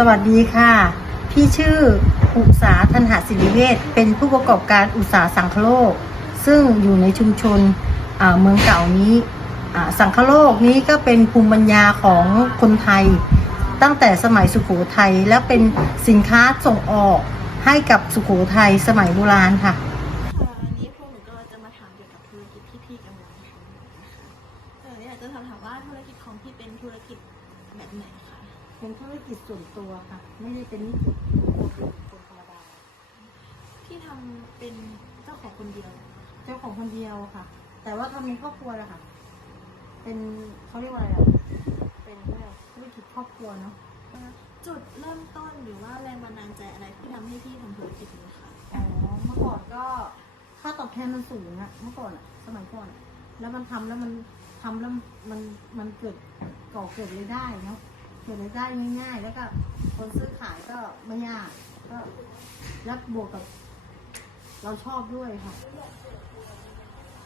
สวัสดีค่ะ พี่ชื่ออุษาทันหาศิริเวชเป็นผู้ประกอบการอุตสาสังคโลก ซึ่งอยู่ในชุมชนเมืองเก่านี้สังคโลกนี้ก็เป็นภูมิปัญญาของคนไทย ตั้งแต่สมัยสุโขทัยและเป็นสินค้าส่งออกให้กับสุโขทัยสมัยโบราณค่ะ เป็นธุรกิจส่วนตัวค่ะ ไม่ได้เป็นนิติคนธรรมดาพี่ทำเป็นเจ้าของคนเดียว เจ้าของคนเดียวค่ะ แต่ว่าทำในครอบครัวแหละค่ะ เป็นเขาเรียกว่าอะไรอะเป็นเรียกธุรกิจครอบครัวเนาะ จุดเริ่มต้นหรือว่าแรงบันดาลใจอะไรที่ทำให้พี่ทำธุรกิจนี้คะอ๋อเมื่อก่อนก็ค่าตอบแทนมันสูงอะเมื่อก่อนอะสมัยก่อนอะแล้วมันทำแล้วมันทำแล้วมันมันเกิดก่อเกิดรายได้เนาะ เกิดรายได้ง่ายๆ แล้วก็คนซื้อขายก็ไม่ยากก็แล้วบวกกับ เราชอบด้วยค่ะ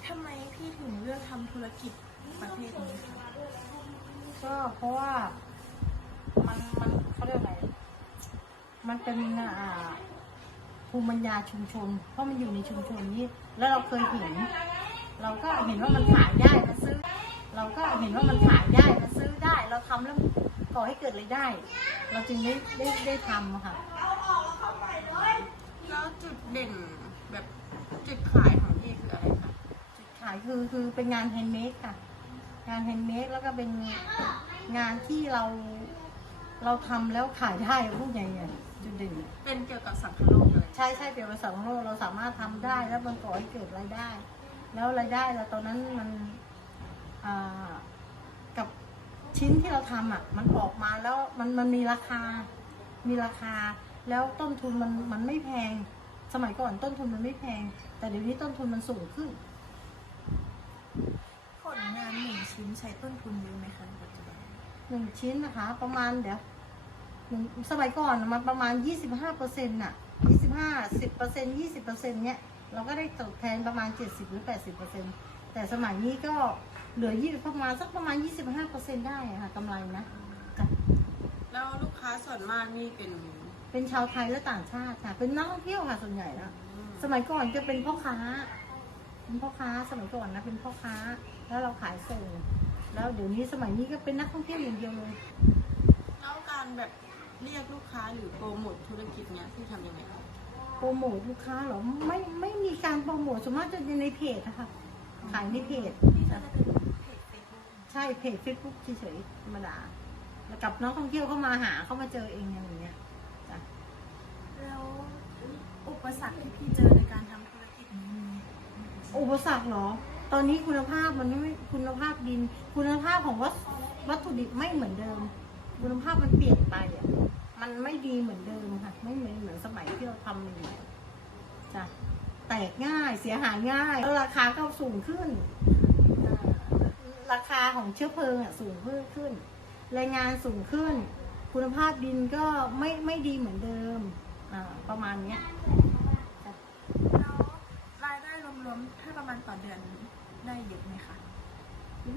ทำไมพี่ถึงเลือกทำธุรกิจประเภทนี้คะก็เพราะว่ามันมันเขาเรียกอะไรมันเป็นอ่าภูมิปัญญาชุมชน เพราะมันอยู่ในชุมชนนี้ แล้วเราเคยเห็น เราก็เห็นว่ามันขายได้มาซื้อ เราก็เห็นว่ามันขายได้มาซื้อได้ เราทำแล้ว ก่อให้เกิดรายได้ เราจึงได้ได้ได้ทำอะค่ะ แล้วจุดเด่นแบบจุดขายของพี่คืออะไรคะจุดขายคือคือเป็นงานแฮนด์เมดค่ะ งานแฮนด์เมดแล้วก็เป็นงานที่เราเราทำแล้วขายได้พูดไงเนี่ยจุดเด่นเป็นเกี่ยวกับสังคโลกเลย ใช่ใช่เกี่ยวกับสังคมโลกเราสามารถทำได้แล้วมันก่อให้เกิดรายได้ แล้วรายได้เราตอนนั้นมันอ่ากับ ชิ้นที่เราทำอะ มันออกมาแล้วมันมันมีราคา มีราคา แล้วต้นทุนมันมันไม่แพง สมัยก่อนต้นทุนมันไม่แพง แต่เดี๋ยวนี้ต้นทุนมันสูงขึ้น ผลงานหนึ่งชิ้นใช้ต้นทุนเยอะไหมคะในปัจจุบันหนึ่งชิ้นนะคะ ประมาณเดี๋ยวหนึ่งสมัยก่อนน่ะมันประมาณยี่สิบห้าเปอร์เซ็นต์น่ะยี่สิบห้าสิบเปอร์เซ็นต์ยี่สิบเปอร์เซ็นต์เนี้ยเราก็ได้ตอบแทนประมาณเจ็ดสิบหรือแปดสิบเปอร์เซ็นต์แต่สมัยนี้ก็ เหลือยี่ประมาณสักประมาณยี่สิบห้าเปอร์เซ็นต์ได้อะค่ะกำไรนะจ้ะแล้วลูกค้าส่วนมากนี่เป็นเป็นชาวไทยและต่างชาติค่ะ เป็นนักท่องเที่ยวค่ะส่วนใหญ่นะสมัยก่อนจะเป็นพ่อค้า เป็นพ่อค้าสมัยก่อนนะเป็นพ่อค้า แล้วเราขายส่ง แล้วเดี๋ยวนี้สมัยนี้ก็เป็นนักท่องเที่ยวอย่างเดียวเลย แล้วการแบบเรียกลูกค้าหรือโปรโมทธุรกิจเนี้ยพี่ทำยังไงคะโปรโมทลูกค้าเหรอไม่ไม่มีการโปรโมทส่วนมากจะในเพจนะคะขายในเพจ พี่ก็จะเป็ ช่เพจเฟซบุ๊กเฉยๆธรรมดา แล้วกับนักท่องเที่ยวเข้ามาหาเข้ามาเจอเองอย่างเงี้ยจ้ะแล้วอุปสรรคที่พี่เจอในการทำธุรกิจนี้มีอุปสรรคเหรอ ตอนนี้คุณภาพมันไม่คุณภาพดิน คุณภาพของวัตวัตถุดิบไม่เหมือนเดิม คุณภาพมันเปลี่ยนไปอะมันไม่ดีเหมือนเดิมค่ะ ไม่เหมือนเหมือนสมัยที่เราทำใหม่ๆจ้ะแตกง่ายเสียหายง่ายแล้วราคาก็สูงขึ้น ราคาของเชื้อเพลิงอะสูงเพิ่มขึ้นแรงงานสูงขึ้น คุณภาพดินก็ไม่ไม่ดีเหมือนเดิมอ่าประมาณเนี้ยแล้วรายได้รวมๆ ถ้าประมาณต่อเดือนได้เยอะไหมคะ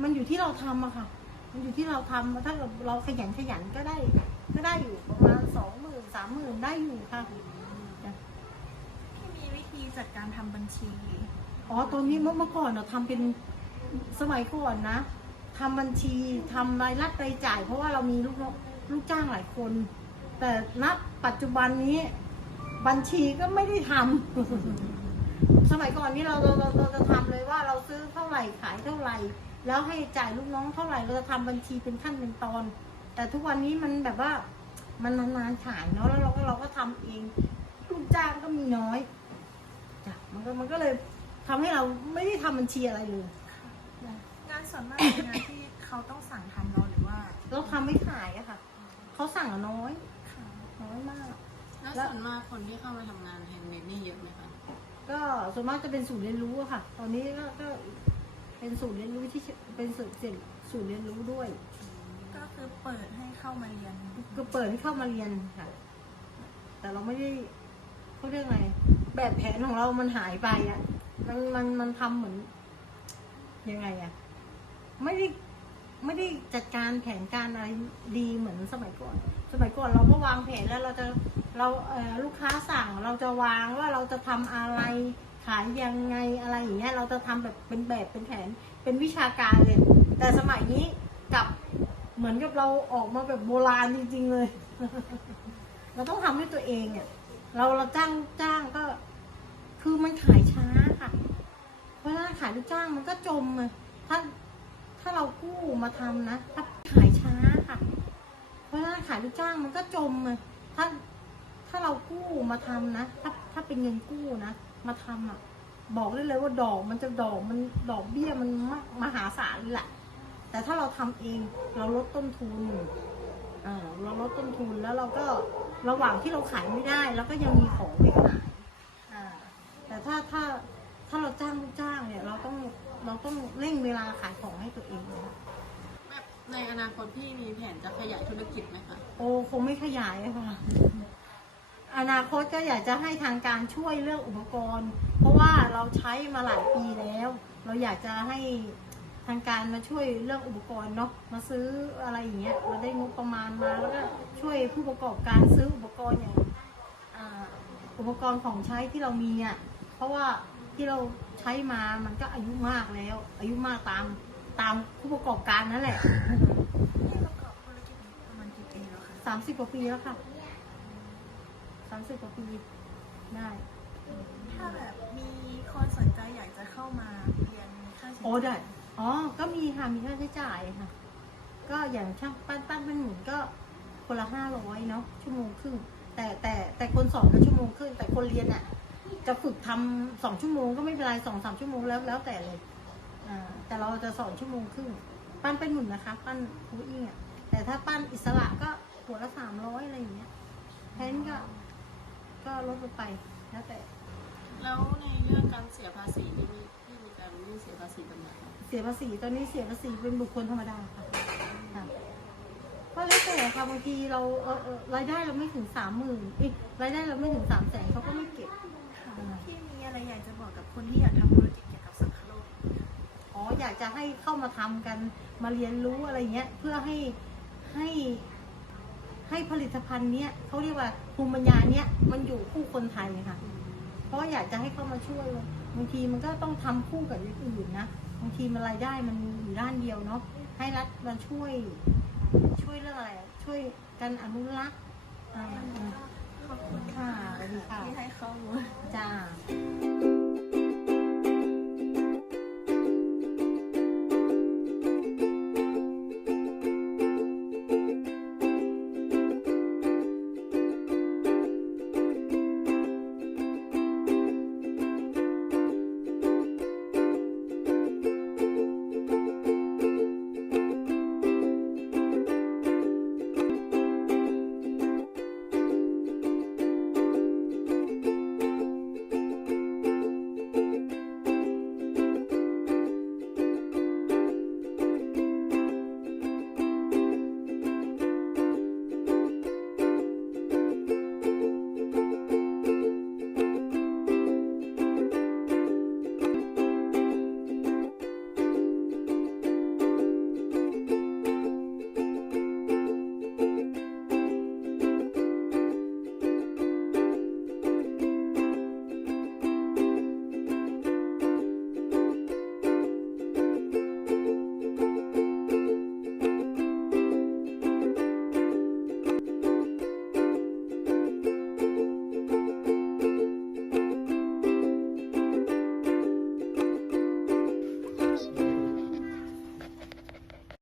มันอยู่ที่เราทำอะค่ะ มันอยู่ที่เราทำถ้าเกิดเราขยันขยันก็ได้ ก็ได้อยู่ประมาณสองหมื่นสามหมื่นได้อยู่ค่ะจ้ะพี่มีวิธีจัดการทำบัญชี อ๋อตอนนี้เมื่อเมื่อก่อนเราทำเป็น สมัยก่อนนะทำบัญชีทำรายรับรายจ่าย เพราะว่าเรามีลูกน้องลูกจ้างหลายคน แต่ณปัจจุบันนี้บัญชีก็ไม่ได้ทำสมัยก่อนนี้เราเราเราเราจะทำเลยว่าเราซื้อเท่าไหร่ขายเท่าไหร่ แล้วให้จ่ายลูกน้องเท่าไหร่เราจะทำบัญชีเป็นขั้นเป็นตอน แต่ทุกวันนี้มันแบบว่ามันนานๆขายเนาะแล้วเราก็เราก็ทำเองลูกจ้างก็มีน้อยจ้ะมันก็มันก็เลยทำให้เราไม่ได้ทำบัญชีอะไรเลย ส่วนมากเป็นงานที่เขาต้องสั่งทำเราหรือว่าเราทำไม่ขายอะค่ะ เขาสั่งอะน้อย ค่ะน้อยมาก แล้วส่วนมากคนที่เข้ามาทำงานแฮนด์เมดนี่เยอะไหมคะก็ส่วนมากจะเป็นศูนย์เรียนรู้อะค่ะ ตอนนี้ก็ก็เป็นศูนย์เรียนรู้ที่เป็นศูนย์ศูนย์เรียนรู้ด้วย ก็คือเปิดให้เข้ามาเรียน ก็เปิดให้เข้ามาเรียนค่ะ แต่เราไม่ได้เขาเรียกไงแบบแผนของเรามันหายไปอะมันมันมันทำเหมือน ยังไงอะ ไม่ได้ไม่ได้จัดการแผนการอะไรดีเหมือนสมัยก่อน สมัยก่อนเราก็วางแผนแล้วเราจะเราเอ่อลูกค้าสั่งเราจะวางว่าเราจะทำอะไรขายยังไงอะไรอย่างเงี้ยเราจะทำแบบเป็นแบบเป็นแผนเป็นวิชาการเลย แต่สมัยนี้กับเหมือนกับเราออกมาแบบโบราณจริงๆเลย เราต้องทำให้ตัวเองเนี่ยเราเราจ้างจ้างก็ คือมันขายช้าค่ะ เพราะฉะนั้นขายลูกจ้างมันก็จมเลยถ้า ถ้าเรากู้มาทำนะถ้าขายช้าค่ะ เพราะฉะนั้นขายลูกจ้างมันก็จมเลยถ้าถ้าเรากู้มาทำนะถ้าถ้าเป็นเงินกู้นะมาทำอะ บอกได้เลยว่าดอกมันจะดอกมันดอกเบี้ยมันมามหาศาลแหละ แต่ถ้าเราทำเองเราลดต้นทุนเราลดต้นทุนแล้วเราก็ระหว่างที่เราขายไม่ได้เราก็ยังมีของไปขายอ่าแต่ถ้าถ้าถ้าเราจ้างลูกจ้างเนี่ย เราต้องเรา ต้องเร่งเวลาขายของให้ตัวเองนะแบบในอนาคตพี่มีแผนจะขยายธุรกิจไหมคะ โอ้คงไม่ขยายอะค่ะ อนาคตก็อยากจะให้ทางการช่วยเรื่องอุปกรณ์ เพราะว่าเราใช้มาหลายปีแล้ว เราอยากจะให้ทางการมาช่วยเรื่องอุปกรณ์เนาะมาซื้ออะไรอย่างเงี้ยเราได้งบประมาณมาแล้วก็ช่วยผู้ประกอบการซื้ออุปกรณ์อย่างอ่าอุปกรณ์ของใช้ที่เรามีอะเพราะว่าที่เรา ใช้มามันก็อายุมากแล้ว อายุมากตามตามผู้ประกอบการนั่นแหละที่ประกอบธุรกิจนี้ประมาณกี่ปีแล้วคะสามสิบกว่าปีแล้วค่ะสามสิบกว่าปีได้ ถ้าแบบมีคนสนใจอยากจะเข้ามาเรียนมีค่าใช้โอ้จ่ายได้อ๋อ ก็มีค่ะ มีค่าใช้จ่ายค่ะ ก็อย่างช่างปั้นปั้นเป็นหมุนก็คนละห้าร้อยเนาะชั่วโมงครึ่งแต่แต่แต่คนสอนก็ชั่วโมงครึ่งแต่คนเรียนอะ จะฝึกทำสองชั่วโมงก็ไม่เป็นไรสองสามชั่วโมงแล้วแล้วแต่เลยอ่าแต่เราจะสอนชั่วโมงครึ่งปั้นเป็นหมุนนะคะ ปั้นคูอิงอะแต่ถ้าปั้นอิสระก็หัวละสามร้อยอะไรอย่างเงี้ยแพนก็ ก็ลดลงไปแล้วแต่ แล้วในเรื่องการเสียภาษีพี่มีพี่มีการรู้เสียภาษีแบบไหนคะเสียภาษีตอนนี้เสียภาษีเป็นบุคคลธรรมดาค่ะค่ะก็แล้วแต่ค่ะบางทีเราเอ่อเอ่อรายได้เราไม่ถึงสามหมื่นรายได้เราไม่ถึงสามแสนเขาก็ไม่เก็บ ค่ะพี่มีอะไรอยากจะบอกกับคนที่อยากทำธุรกิจเกี่ยวกับสังคโลกอ๋ออยากจะให้เข้ามาทำกันมาเรียนรู้อะไรเงี้ย เพื่อให้ให้ให้ผลิตภัณฑ์เนี้ยเขาเรียกว่าภูมิปัญญาเนี้ยมันอยู่คู่คนไทยค่ะ เพราะอยากจะให้เข้ามาช่วยบางทีมันก็ต้องทำคู่กับอย่างอื่นนะบางทีมันรายได้มันอยู่ด้านเดียวเนาะให้รัฐมาช่วยช่วยเรื่องอะไรช่วยกันอนุรักษ์ ขอบคุณค่ะสวัสดีค่ะที่ให้ข้อมูลจ้า